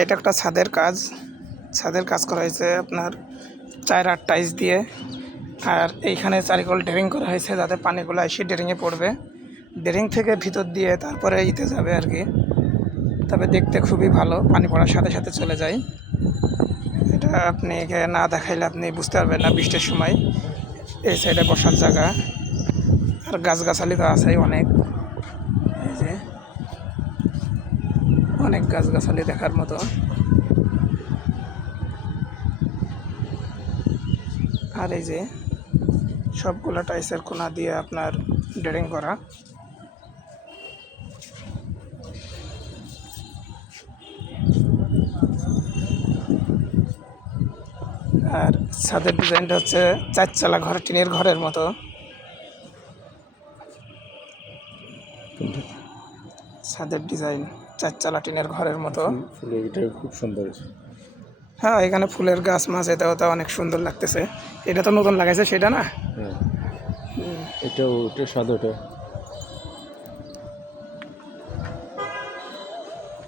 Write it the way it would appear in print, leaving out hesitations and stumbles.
এটা একটা ছাদের কাজ করা হয়েছে আপনার 4-8 টাইলস দিয়ে। আর এইখানে চারিকল ড্রেনিং করা হয়েছে যাতে পানিগুলো এসে ড্রেনিংয়ে পড়বে, ড্রেনিং থেকে ভিতর দিয়ে তারপরে ইতে যাবে আর কি। তবে দেখতে খুবই ভালো, পানি পড়ার সাথে সাথে চলে যায়। এটা আপনি না দেখাইলে আপনি বুঝতে পারবেন না বৃষ্টির সময়। এই সাইডে বসার জায়গা, আর গাছগাছালি তো আছেই অনেক, এই যে অনেক গাছগাছালি দেখার মতো। আর এই যে সবগুলো টাইসের কোনা দিয়ে আপনার ড্রেনিং করা। আর ছাদের ডিজাইনটা হচ্ছে 4 চালা ঘর, টিনের ঘরের মতো। ছাদের ডিজাইন 4 চালা টিনের ঘরের মতো। এটা খুব সুন্দর। হ্যাঁ, এখানে ফুলের গাছ মাছ এটাও তো অনেক সুন্দর লাগতেছে। এটা তো নতুন লাগাইছে সেটা না? হ্যাঁ, এটা সাদা।